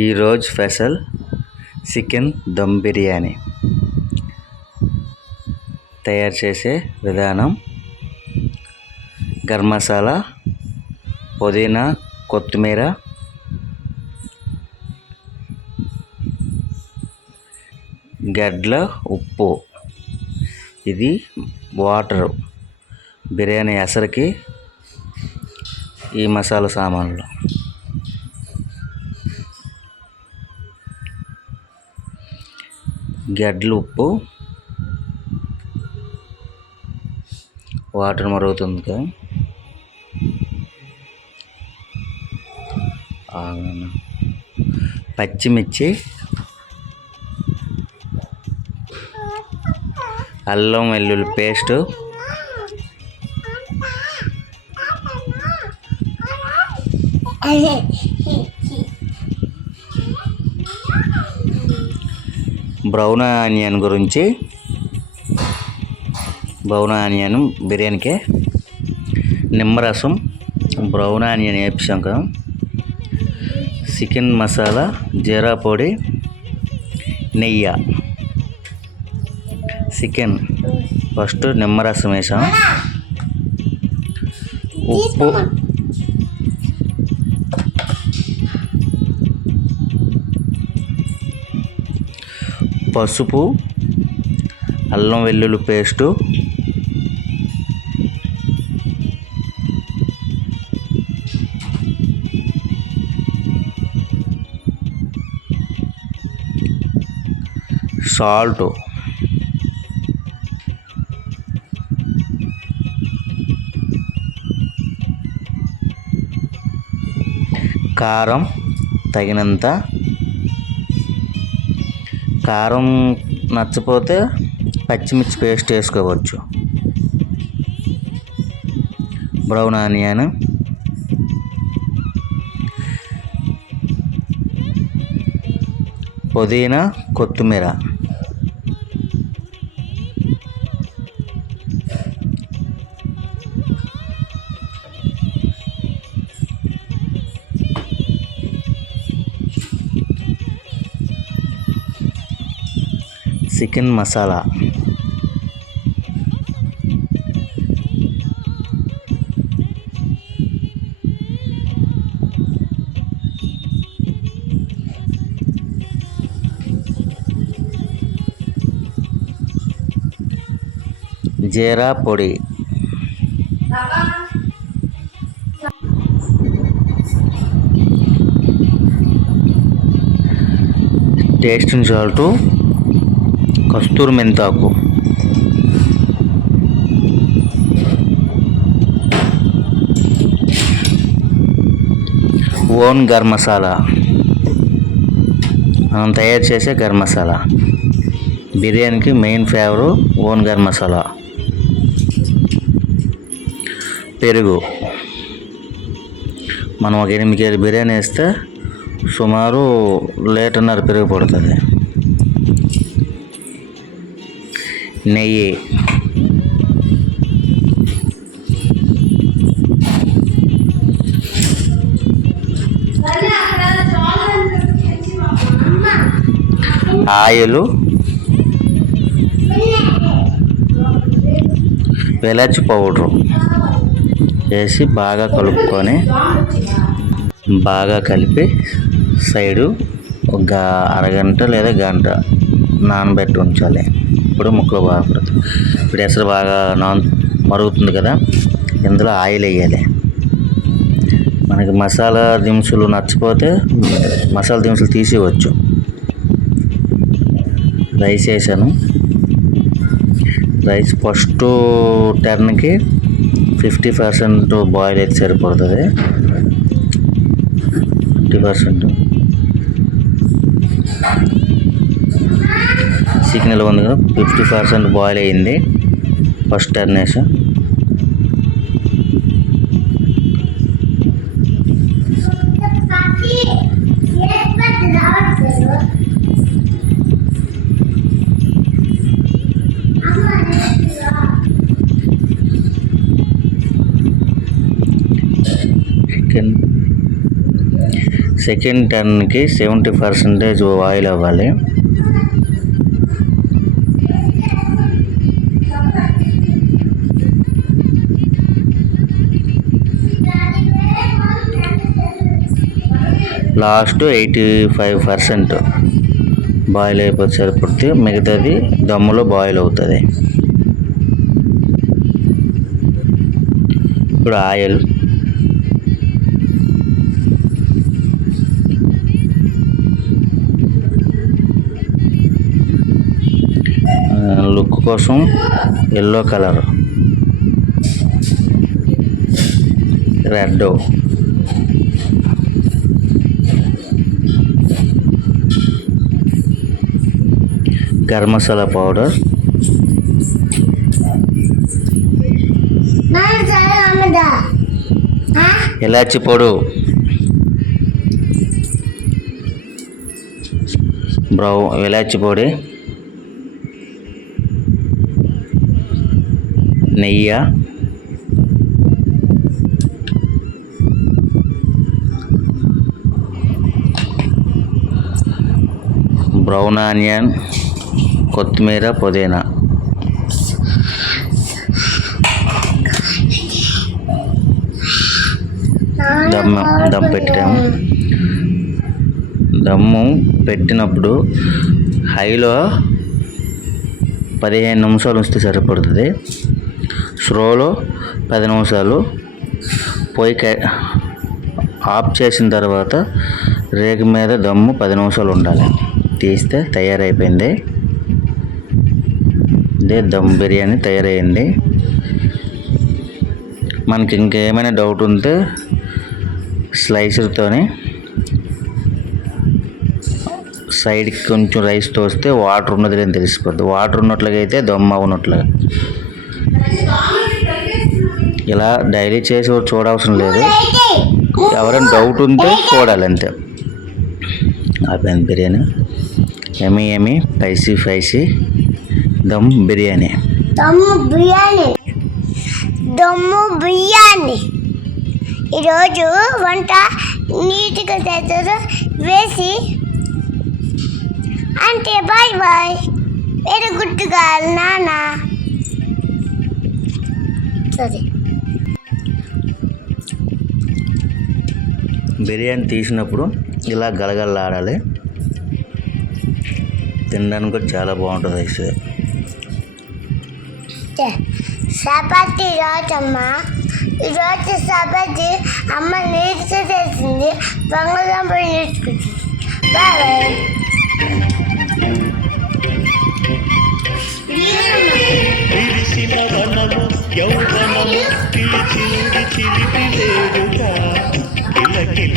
ఈరోజు special chicken dum biryani తయారు చేసే విధానం. గరం మసాలా, పుదీనా, కొత్తిమీర, గడ్డల ఉప్పు, ఇది వాటర్, బిర్యానీ ఎసరికి ఈ మసాలా సామాన్లు. గడ్డల ఉప్పు, వాటర్ మరుగుతుంది కదా, పచ్చిమిర్చి, అల్లం వెల్లుల్లి పేస్టు, బ్రౌన్ ఆనియన్ గురించి, బ్రౌన్ ఆనియన్ బిర్యానీకే నిమ్మరసం, బ్రౌన్ ఆనియన్ వేపించాం కదా, చికెన్ మసాలా, జీరా పొడి, నెయ్యి. చికెన్ ఫస్ట్ నిమ్మరసం వేసాం, ఉప్పు, పసుపు, అల్లం వెల్లుల్లి పేస్టు, సాల్ట్, కారం తగినంత. కారం నచ్చపోతే పచ్చిమిర్చి పేస్ట్ వేసుకోవచ్చు. బ్రౌన్ ఆనియన్, పుదీనా, కొత్తిమీర, చికెన్ మసాలా, జీరా పొడి, టేస్టింగ్ సాల్ట్, కస్తూరి మెంతాకు, ఓన్ గరం మసాలా, మనం తయారు చేసే గరం మసాలా. బిర్యానీకి main flavour own garam masala. పెరుగు, మనం ఒక 8 కేజీ బిర్యానీ వేస్తే సుమారు 1.5 లీటర్ పెరుగు పడుతుంది. నెయ్యి, ఆయిలు, వెలచి పౌడరు వేసి బాగా కలుపుకొని, బాగా కలిపి సైడు ఒక అరగంట లేదా గంట నానబెట్టి ఉంచాలి. ఇప్పుడు ముక్కలు బాగా పడుతుంది. ఇప్పుడు ఎసరు బాగా మరుగుతుంది కదా, ఇందులో ఆయిల్ వేయాలి. మనకి మసాలా దినుసులు నచ్చపోతే మసాలా దినుసులు తీసేయవచ్చు. రైస్ వేసాను. రైస్ ఫస్ట్ టర్న్కి 50% బాయిల్ అయితే సరిపడుతుంది. 50% చికెన్ ఇలా ఉంది కదా, 50% బాయిల్ అయ్యింది. ఫస్ట్ టర్న్ వేసా. సెకండ్ టర్న్కి 70% ఆయిల్ అవ్వాలి. లాస్ట్ 85% బాయిల్ అయిపోతే సరిపడుతుంది. మిగతాది దమ్ములో బాయిల్ అవుతుంది. ఇప్పుడు ఆయిల్, లుక్ కోసం yellow colour, red, garam masala powder, ఇలాచి పొడి, ఇలాచి పొడి, నెయ్యి, బ్రౌన్ ఆనియన్, కొత్తిమీర, పుదీనా, దమ్ పెట్టాము. దమ్ము పెట్టినప్పుడు హైలో 15 నిమిషాలు ఉంచితే సరిపడుతుంది. స్లోలో 10 నిమిషాలు. పొయ్యి ఆఫ్ చేసిన తర్వాత రేకు మీద దమ్ము 10 నిమిషాలు ఉండాలి. తీస్తే తయారైపోయింది. ఇదే దమ్ బిర్యానీ తయారైంది. మనకి ఇంకేమైనా డౌట్ ఉంటే స్లైసర్తోని సైడ్కి కొంచెం రైస్ తోస్తే వాటర్ ఉన్నది లేని తెలిసిపోద్ది. వాటర్ ఉన్నట్లుగా అయితే దమ్ అవునట్లుగా. ఇలా డైలీ చేసి చూడవసరం లేదు. ఎవరైనా డౌట్ ఉంటే చూడాలి అంతే. అయిపోయింది బిర్యానీ. ఎమీ స్పైసీ దమ్ బిర్యానీ. ఈరోజు వంట నీట్గా చేస్తారు వేసి అంటే బాయ్ వెరీ గుడ్ గర్ల్ నాన్న. సరే, బిర్యానీ తీసినప్పుడు ఇలా గలగలలాడాలి. తినడానికి కూడా చాలా బాగుంటుంది. అయితే చపాతీ ఈరోజు చపాతీ అమ్మ నీట్గా చేసింది. బంగాళదుంప నేర్చుకుంటుంది. బాయ్. విరిసిన వనము యౌవనము పిలిచింది చిలిపి వేడుక కిలకిల